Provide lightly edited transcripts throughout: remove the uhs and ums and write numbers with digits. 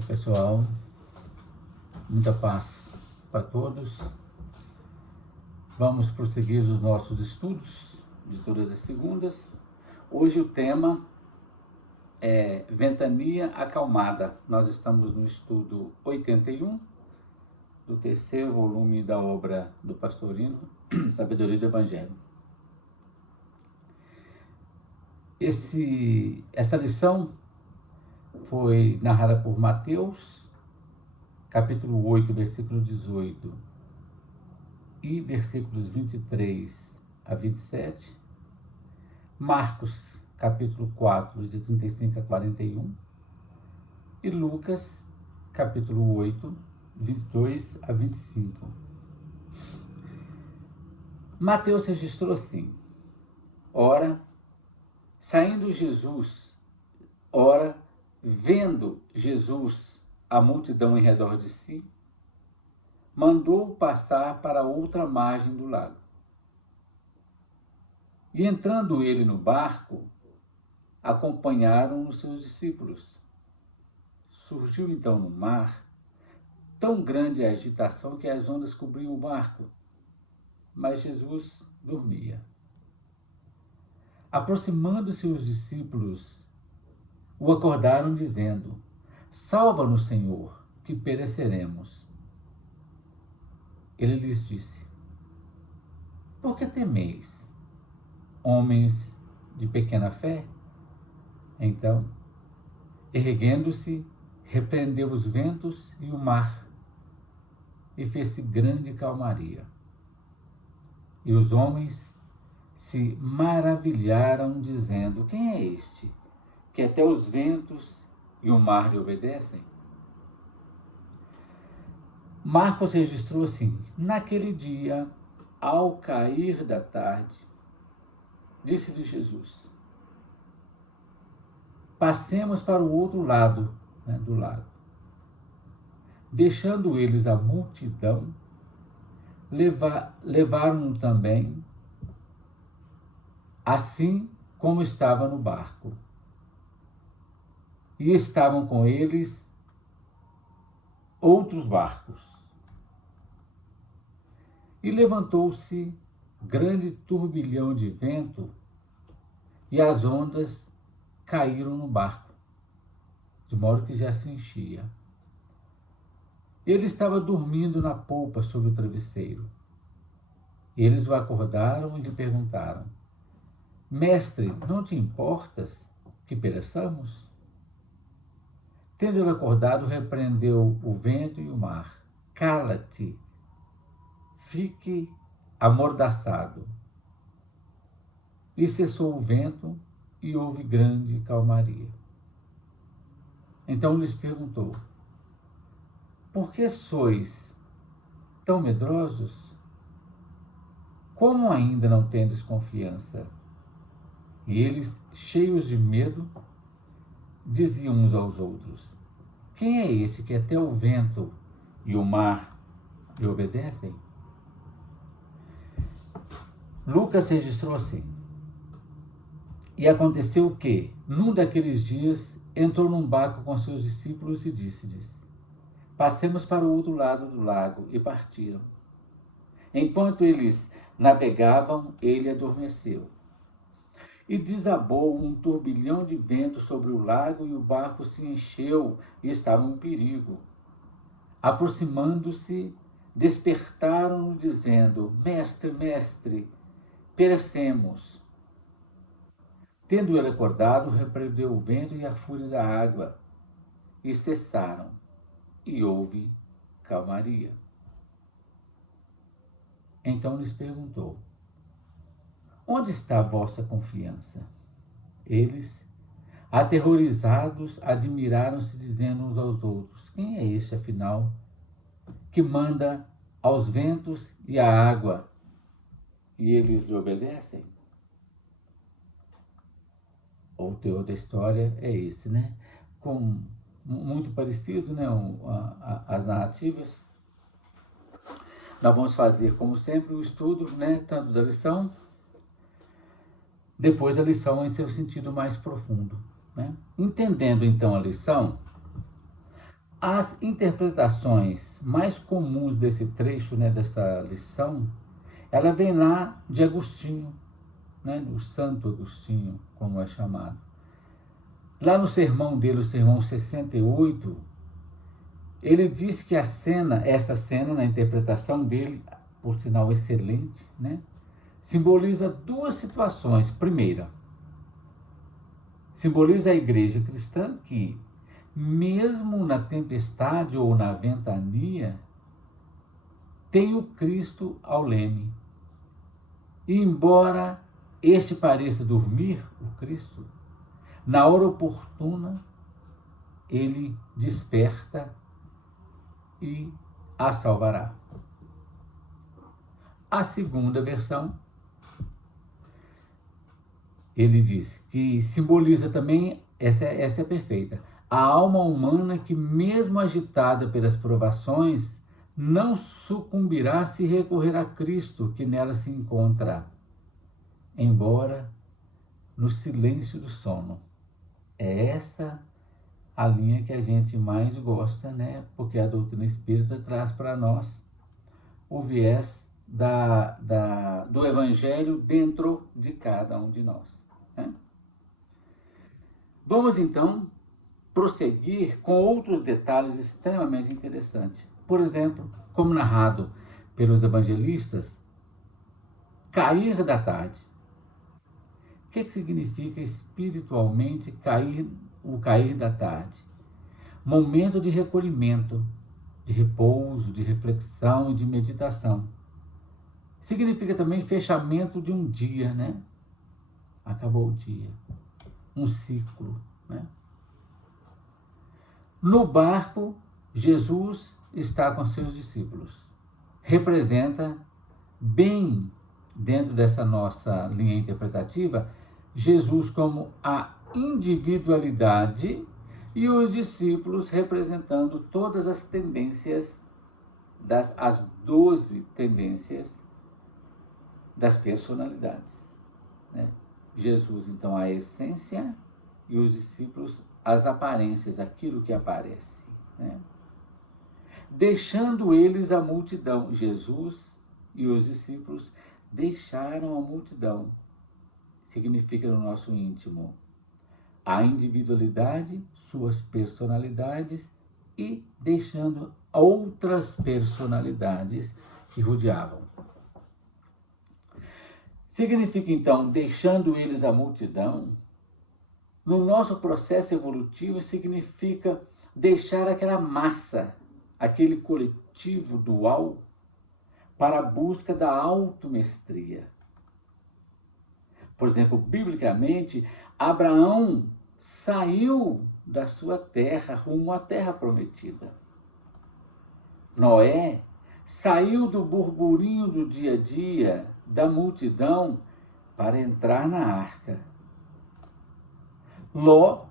Oi, pessoal, muita paz para todos. Vamos prosseguir os nossos estudos de todas as segundas. Hoje o tema é Ventania Acalmada. Nós estamos no estudo 81 do terceiro volume da obra do Pastorino, Sabedoria do Evangelho. Essa lição foi narrada por Mateus, capítulo 8, versículo 18 e versículos 23 a 27, Marcos, capítulo 4, de 35 a 41, e Lucas, capítulo 8, 22 a 25. Mateus registrou assim: ora, saindo Jesus, vendo Jesus a multidão em redor de si, mandou passar para outra margem do lago. E entrando ele no barco, acompanharam os seus discípulos. Surgiu então no mar tão grande a agitação que as ondas cobriam o barco, mas Jesus dormia. Aproximando-se os discípulos, o acordaram dizendo: salva-nos, Senhor, que pereceremos. Ele lhes disse: por que temeis, homens de pequena fé? Então, erguendo-se, repreendeu os ventos e o mar, e fez-se grande calmaria. E os homens se maravilharam, dizendo: quem é este, que até os ventos e o mar lhe obedecem? Marcos registrou assim: naquele dia, ao cair da tarde, disse-lhe Jesus: passemos para o outro lado do lago. Deixando eles a multidão, levaram-no também, assim como estava no barco. E estavam com eles outros barcos. E levantou-se grande turbilhão de vento, e as ondas caíram no barco, de modo que já se enchia. Ele estava dormindo na polpa sobre o travesseiro. Eles o acordaram e lhe perguntaram: mestre, não te importas que pereçamos? Tendo ele acordado, repreendeu o vento e o mar: cala-te, fique amordaçado. E cessou o vento e houve grande calmaria. Então lhes perguntou: por que sois tão medrosos? Como ainda não tendes confiança? E eles, cheios de medo, diziam uns aos outros: quem é esse que até o vento e o mar lhe obedecem? Lucas registrou assim: e aconteceu que, num daqueles dias, entrou num barco com seus discípulos e disse-lhes: passemos para o outro lado do lago, e partiram. Enquanto eles navegavam, ele adormeceu. E desabou um turbilhão de vento sobre o lago, e o barco se encheu e estava em perigo. Aproximando-se, despertaram-no, dizendo: mestre, mestre, perecemos. Tendo ele acordado, repreendeu o vento e a fúria da água, e cessaram, e houve calmaria. Então lhes perguntou: onde está a vossa confiança? Eles, aterrorizados, admiraram-se, dizendo uns aos outros: quem é este, afinal, que manda aos ventos e à água, e eles lhe obedecem? O teor da história é esse, né? Muito parecido, né? As narrativas. Nós vamos fazer, como sempre, o estudo, né? Tanto da lição, depois a lição em seu sentido mais profundo, né? Entendendo, então, a lição, As interpretações mais comuns desse trecho, né, dessa lição, ela vem lá de Agostinho, né, do Santo Agostinho, como é chamado. Lá no sermão dele, o sermão 68, ele diz que esta cena, na interpretação dele, por sinal excelente, né, simboliza duas situações. Primeira, simboliza a igreja cristã que, mesmo na tempestade ou na ventania, tem o Cristo ao leme. E embora este pareça dormir, o Cristo, na hora oportuna, ele desperta e a salvará. A segunda versão, ele diz que simboliza também, essa é perfeita, a alma humana que, mesmo agitada pelas provações, não sucumbirá se recorrer a Cristo que nela se encontra, embora no silêncio do sono. É essa a linha que a gente mais gosta, né? Porque a doutrina espírita traz para nós o viés do Evangelho dentro de cada um de nós, né? Vamos então prosseguir com outros detalhes extremamente interessantes. Por exemplo, como narrado pelos evangelistas, cair da tarde. O que significa espiritualmente o cair da tarde? Momento de recolhimento, de repouso, de reflexão e de meditação. Significa também fechamento de um dia, né? Acabou o dia. Um ciclo, né? No barco, Jesus está com seus discípulos. Representa bem, dentro dessa nossa linha interpretativa, Jesus como a individualidade e os discípulos representando todas as tendências, as 12 tendências das personalidades, né? Jesus, então, a essência e os discípulos as aparências, aquilo que aparece, né? Deixando eles a multidão, Jesus e os discípulos deixaram a multidão. Significa no nosso íntimo a individualidade, suas personalidades e deixando outras personalidades que rodeavam. Significa então, deixando eles a multidão, no nosso processo evolutivo significa deixar aquela massa, aquele coletivo dual, para a busca da automestria. Por exemplo, biblicamente, Abraão saiu da sua terra rumo à terra prometida. Noé saiu do burburinho do dia a dia, da multidão, para entrar na arca. Ló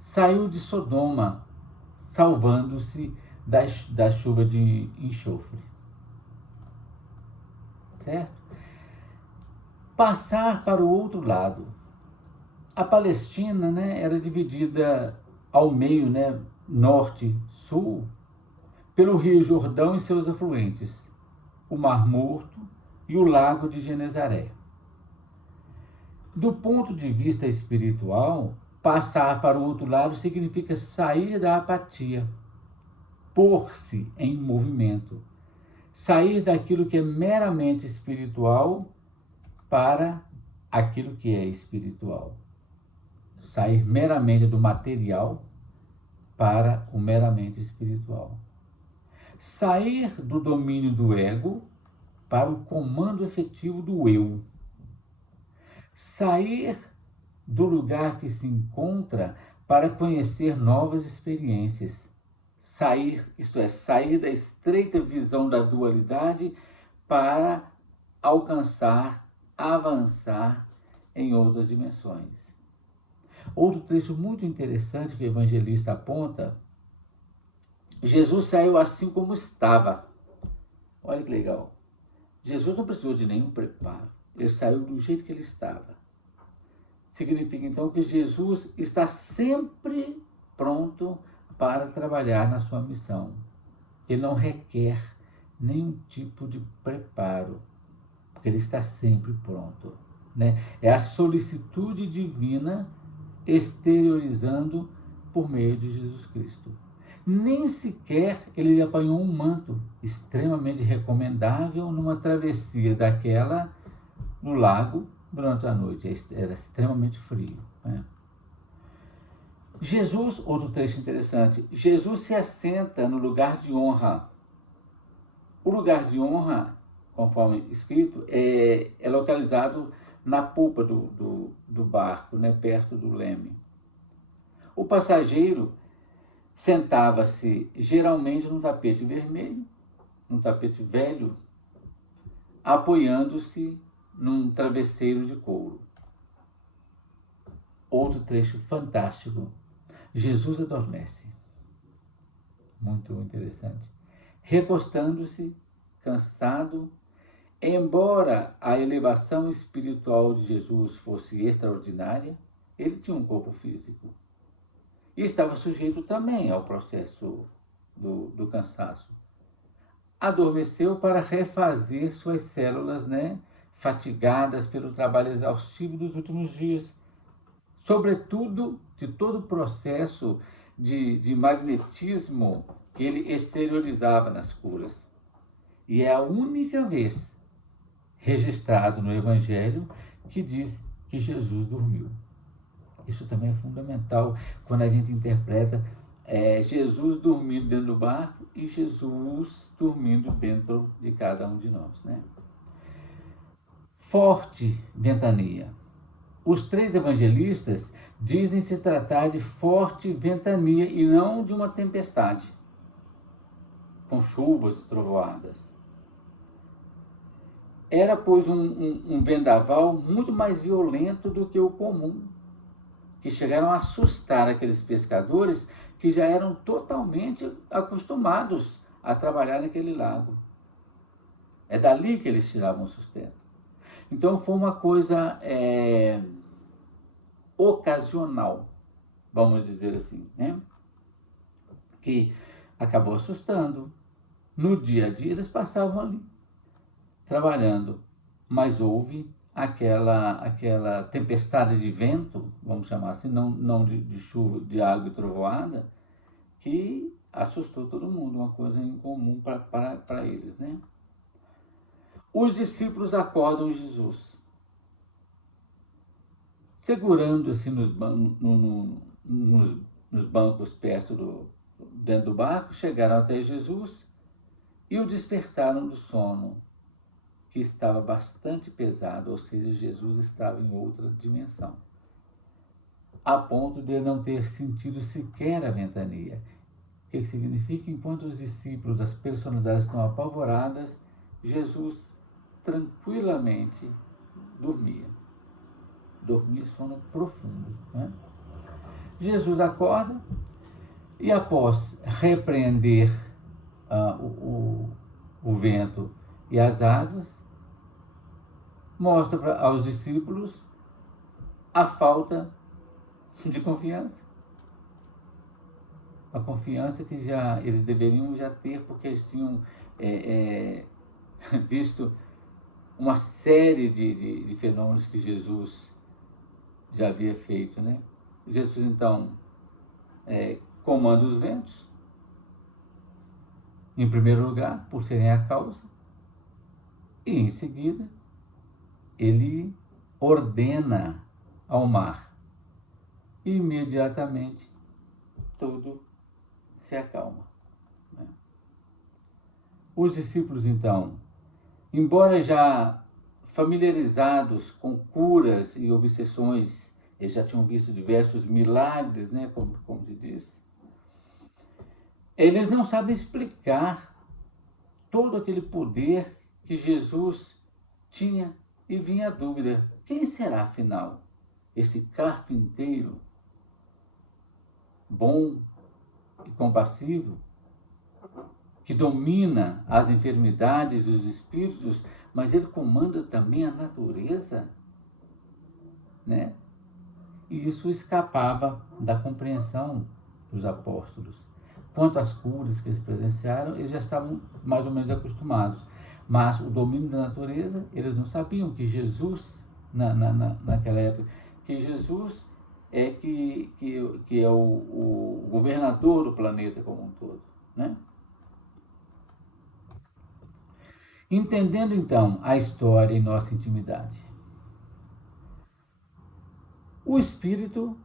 saiu de Sodoma, salvando-se da chuva de enxofre. Certo? Passar para o outro lado. A Palestina, né, era dividida ao meio, né, norte, sul, pelo Rio Jordão e seus afluentes, o Mar Morto e o Lago de Genezaré. Do ponto de vista espiritual, passar para o outro lado significa sair da apatia, pôr-se em movimento, sair daquilo que é meramente espiritual para aquilo que é espiritual. Sair meramente do material para o meramente espiritual. Sair do domínio do ego para o comando efetivo do eu. Sair do lugar que se encontra para conhecer novas experiências. Sair, isto é, sair da estreita visão da dualidade para alcançar, avançar em outras dimensões. Outro trecho muito interessante que o evangelista aponta: Jesus saiu assim como estava. Olha que legal. Jesus não precisou de nenhum preparo. Ele saiu do jeito que ele estava. Significa então que Jesus está sempre pronto para para trabalhar na sua missão. Ele não requer nenhum tipo de preparo, porque ele está sempre pronto, né? É a solicitude divina exteriorizando por meio de Jesus Cristo. Nem sequer ele apanhou um manto extremamente recomendável numa travessia daquela no lago durante a noite. Era extremamente frio, né? Jesus, outro trecho interessante, Jesus se assenta no lugar de honra. O lugar de honra, conforme escrito, é localizado na polpa do barco, né, perto do leme. O passageiro sentava-se geralmente num tapete vermelho, num tapete velho, apoiando-se num travesseiro de couro. Outro trecho fantástico. Jesus adormece. Muito interessante. Recostando-se, cansado, embora a elevação espiritual de Jesus fosse extraordinária, ele tinha um corpo físico. E estava sujeito também ao processo do cansaço. Adormeceu para refazer suas células, né, fatigadas pelo trabalho exaustivo dos últimos dias. Sobretudo de todo o processo de magnetismo que ele exteriorizava nas curas. E é a única vez registrado no Evangelho que diz que Jesus dormiu. Isso também é fundamental quando a gente interpreta Jesus dormindo dentro do barco e Jesus dormindo dentro de cada um de nós, né? Forte ventania. Os três evangelistas dizem se tratar de forte ventania e não de uma tempestade, com chuvas e trovoadas. Era, pois, um vendaval muito mais violento do que o comum, que chegaram a assustar aqueles pescadores que já eram totalmente acostumados a trabalhar naquele lago. É dali que eles tiravam o sustento. Então foi uma coisa ocasional, vamos dizer assim, né? Que acabou assustando. No dia a dia eles passavam ali, trabalhando, mas houve aquela tempestade de vento, vamos chamar assim, não de chuva, de água e trovoada, que assustou todo mundo, uma coisa incomum para eles, né? Os discípulos acordam Jesus, segurando-se nos bancos dentro do barco, chegaram até Jesus e o despertaram do sono, que estava bastante pesado, ou seja, Jesus estava em outra dimensão, a ponto de não ter sentido sequer a ventania. O que significa? Enquanto os discípulos, as personalidades estão apavoradas, Jesus tranquilamente dormia sono profundo, né? Jesus acorda e, após repreender o vento e as águas, mostra aos discípulos a falta de confiança. A confiança que eles deveriam já ter, porque eles tinham visto uma série de fenômenos que Jesus já havia feito, né? Jesus, então, comanda os ventos, em primeiro lugar, por serem a causa, e em seguida, ele ordena ao mar. E imediatamente, tudo se acalma, né? Os discípulos, então, embora já familiarizados com curas e obsessões, eles já tinham visto diversos milagres, né, como se diz, eles não sabem explicar todo aquele poder que Jesus tinha, e vinha a dúvida: quem será afinal esse carpinteiro bom e compassivo, que domina as enfermidades dos espíritos, mas ele comanda também a natureza, né? E isso escapava da compreensão dos apóstolos. Quanto às curas que eles presenciaram, eles já estavam mais ou menos acostumados. Mas o domínio da natureza, eles não sabiam que Jesus, naquela época, que Jesus que é o governador do planeta como um todo, né? Entendendo então a história em nossa intimidade, o espírito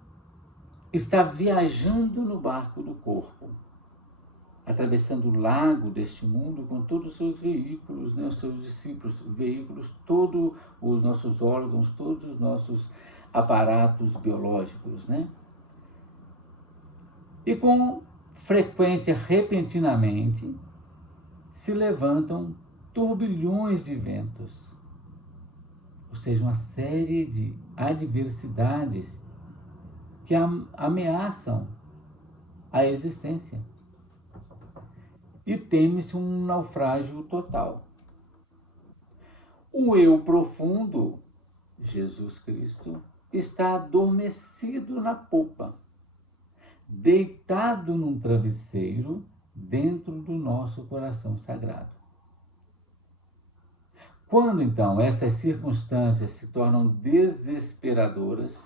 está viajando no barco do corpo, atravessando o lago deste mundo com todos os seus veículos, né, os seus discípulos, veículos, todos os nossos órgãos, todos os nossos aparatos biológicos, né? E com frequência, repentinamente, se levantam turbilhões de ventos, ou seja, uma série de adversidades que ameaçam a existência. E teme-se um naufrágio total. O eu profundo, Jesus Cristo, está adormecido na popa, deitado num travesseiro dentro do nosso coração sagrado. Quando, então, essas circunstâncias se tornam desesperadoras,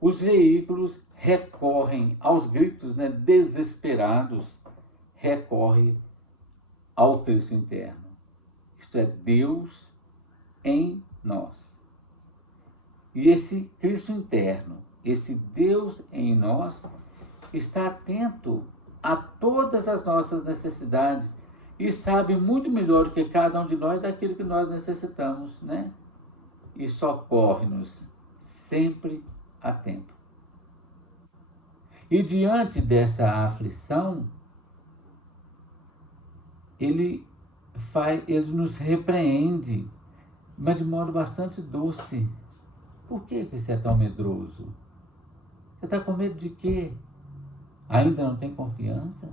os veículos recorrem aos gritos, né, desesperados, recorre ao Cristo interno. Isto é, Deus em nós. E esse Cristo interno, esse Deus em nós, está atento a todas as nossas necessidades e sabe muito melhor do que cada um de nós daquilo que nós necessitamos, né? E socorre-nos sempre a tempo. E diante dessa aflição, ele nos repreende, mas de modo bastante doce. Por que você é tão medroso? Você está com medo de quê? Ainda não tem confiança?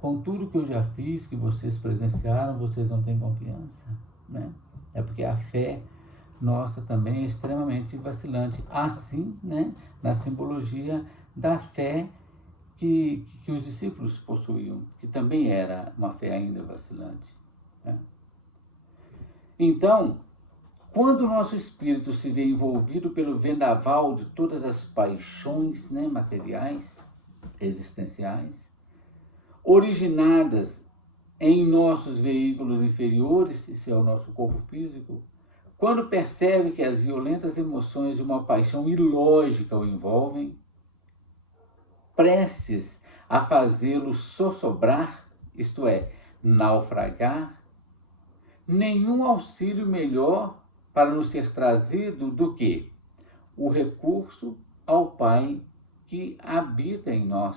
Com tudo que eu já fiz, que vocês presenciaram, vocês não têm confiança, né? É porque a fé nossa também é extremamente vacilante. Assim, né, na simbologia da fé que os discípulos possuíam, que também era uma fé ainda vacilante, né? Então, quando o nosso espírito se vê envolvido pelo vendaval de todas as paixões, né, materiais, existenciais, originadas em nossos veículos inferiores, esse é o nosso corpo físico, quando percebe que as violentas emoções de uma paixão ilógica o envolvem, prestes a fazê-lo sossobrar, isto é, naufragar, nenhum auxílio melhor para nos ser trazido do que o recurso ao Pai que habita em nós.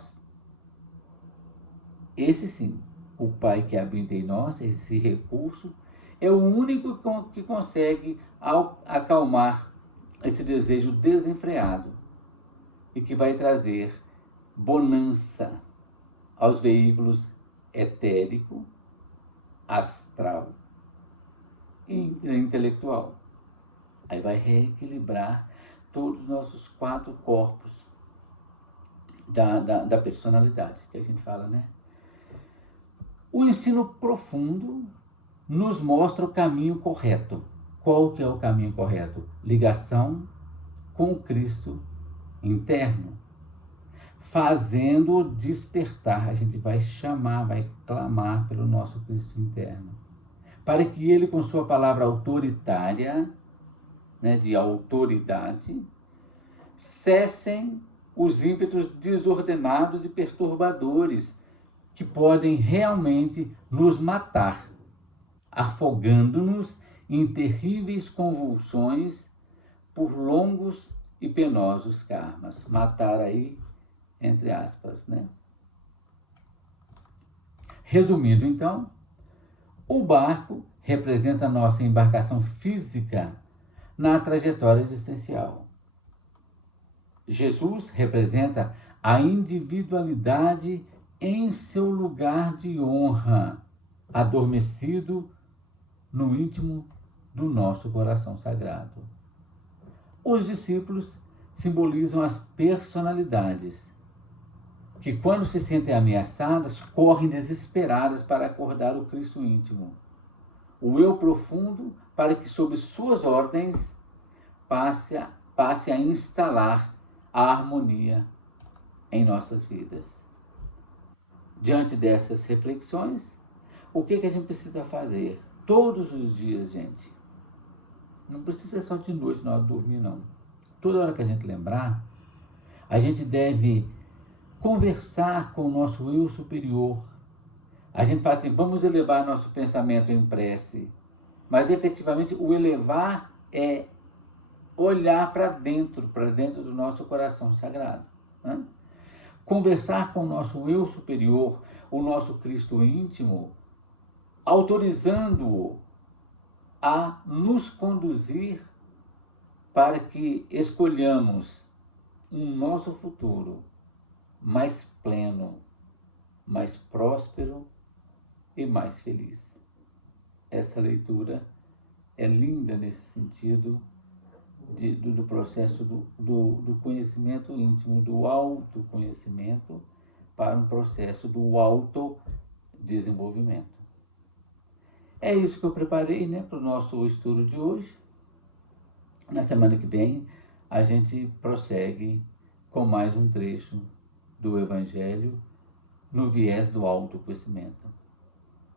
Esse sim, o Pai que habita em nós, esse recurso, é o único que consegue acalmar esse desejo desenfreado e que vai trazer bonança aos veículos etérico, astral e intelectual. Aí vai reequilibrar todos os nossos 4 corpos da personalidade, que a gente fala, né? O ensino profundo nos mostra o caminho correto. Qual que é o caminho correto? Ligação com o Cristo interno. Fazendo-o despertar, a gente vai chamar, vai clamar pelo nosso Cristo interno, para que ele, com sua palavra autoritária, né, de autoridade, cessem os ímpetos desordenados e perturbadores que podem realmente nos matar, afogando-nos em terríveis convulsões por longos e penosos karmas. Matar aí, entre aspas, né? Resumindo, então, o barco representa a nossa embarcação física na trajetória existencial. Jesus representa a individualidade em seu lugar de honra, adormecido no íntimo do nosso coração sagrado. Os discípulos simbolizam as personalidades que quando se sentem ameaçadas, correm desesperadas para acordar o Cristo íntimo, o eu profundo, para que sob suas ordens passe a instalar a harmonia em nossas vidas. Diante dessas reflexões, o que a gente precisa fazer? Todos os dias, gente. Não precisa ser só de noite na hora de dormir, não. Toda hora que a gente lembrar, a gente deve conversar com o nosso eu superior. A gente fala assim, vamos elevar nosso pensamento em prece. Mas efetivamente o elevar é olhar para dentro do nosso coração sagrado. Né? Conversar com o nosso eu superior, o nosso Cristo íntimo, autorizando-o a nos conduzir para que escolhamos um nosso futuro mais pleno, mais próspero e mais feliz. Essa leitura é linda nesse sentido do processo do conhecimento íntimo, do autoconhecimento, para um processo do autodesenvolvimento. É isso que eu preparei, né, para o nosso estudo de hoje. Na semana que vem, a gente prossegue com mais um trecho do Evangelho no viés do autoconhecimento.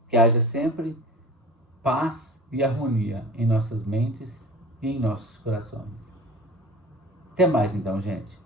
Que haja sempre paz e harmonia em nossas mentes e em nossos corações. Até mais então, gente.